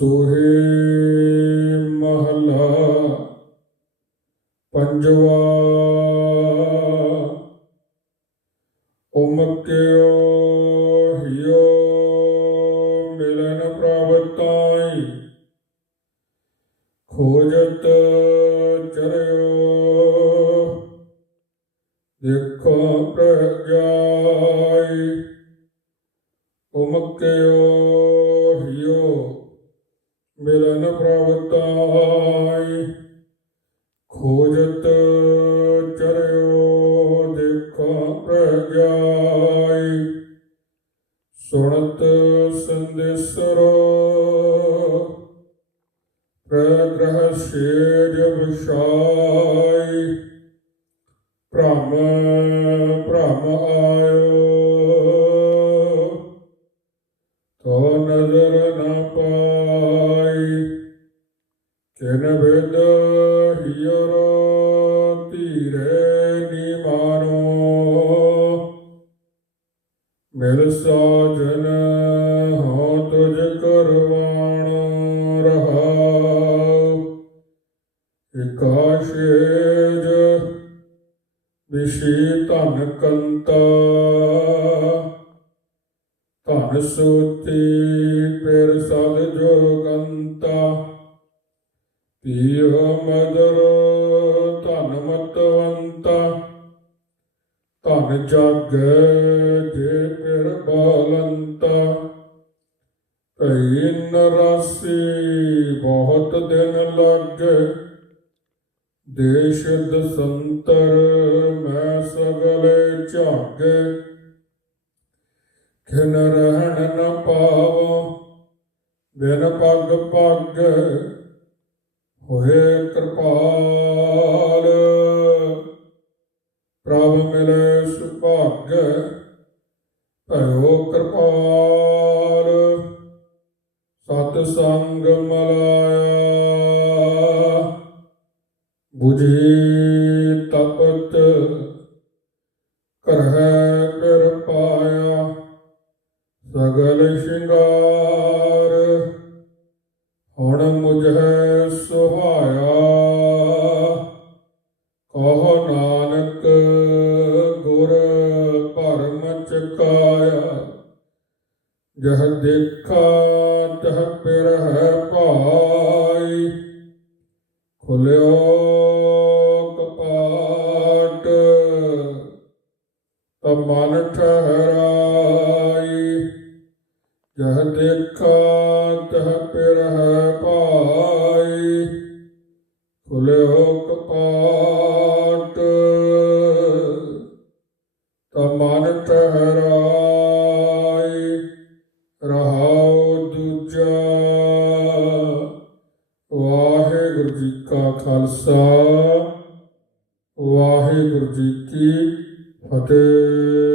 ਸੋਹੇ ਮਹਲਾ ਪੰਜਵਾ। ਉਮਕਿਓ ਹਿਓ ਮਿਲਨ ਪ੍ਰਭਤਾਈ ਖੋਜਤ ਚਰਿਓ। ਦੇਖੋ ਪ੍ਰਜਾਈ ਉਮਕਿਓ ਹਿਓ ਮਿਲਨ ਖੋਜਤ ਚਰਿਓ ਦੇਖਾਂ ਪ੍ਰਜਾਈ। ਸੁਣਤ ਸੰਦੇਸਰੋ। ਪ੍ਰਗ੍ਰਹ ਸੇਜ ਵਿਸ਼ਾਈ ਭ੍ਰਮ ਭ੍ਰਮ ਆਇਓ। ਤੋ ਨਜ਼ਰ ਨਾ ਪਾਈ। ਕਿਨ ਵਿਦ ਹਿਯਰ ਧੀਰੇ ਨਿਮਾਨੋ ਮਿਲ ਸਾਜਨ ਹੋ ਤੁਝ ਕਰਵਾਣ ਰਹਾਉ ਇਕਾਸ਼ੇਜ ਵਿਸ਼ੀ ਧਨ ਕੰਤਾ, ਧਨ ਸੋਤੀ ਪਿਰ ਸਦ ਜੋਗੰਤਾ ਪੀਹ ਮਦਰ ਧਨ ਮਤਵੰਤਾ, ਧਨ ਜਗ ਜੇ ਪਿਰ ਬਾਲੰਤਾ। ਭਈ ਨਰਾਸੀ ਬਹੁਤ ਦਿਨ ਲੱਗ ਦੇਸ਼ ਦਸੰਤਰ ਮੈਂ ਸਗਲੇ ਝਾਗੇ। ਖਿਨ ਰਹਿਣ ਨ ਪਾਵ, ਬਿਨ ਪੱਗ ਪੱਗ ਹੋਏ ਕਿਰਪਾਲ। ਪ੍ਰਭ ਮਿਲੇ ਸੁਭਾਗ ਭਇਓ ਕਿਰਪਾਲ। ਸਤ ਸੰਗ ਮਲਾਇਆ 부ਜੀ ਤਪਤ ਕਰਹਿ ਪਿਰ ਸਗਲ ਸ਼ਿੰਗਾਰ। ਹੁਣ ਮੁਝੈ ਸੁਹਾਇਆ, ਕਹੋ ਨਾਨਕ ਗੁਰ ਭਰਮ ਚਕਾਇਆ, ਜਹ ਦੇਖਾ ਤਹ ਪਿਰ ਹੈ ਭਾਈ, ਖੁਲਿਓ ਕਪਾਟ ਤਾ ਮਨ ਠਹਰਾਈ ਜਹ ਦੇਖਾ ਤਹ ਪਿਰ ਹੈ ਭਾਈ ਖੁਲਿਓ ਕਪਾਟ। ਤਾ ਮਨ ਠਹਰਾਈ, ਰਹਾਉ ਦੂਜਾ। ਵਾਹਿਗੁਰੂ ਜੀ ਕਾ ਖਾਲਸਾ, ਵਾਹਿਗੁਰੂ ਜੀ ਕੀ ਫਤਿਹ।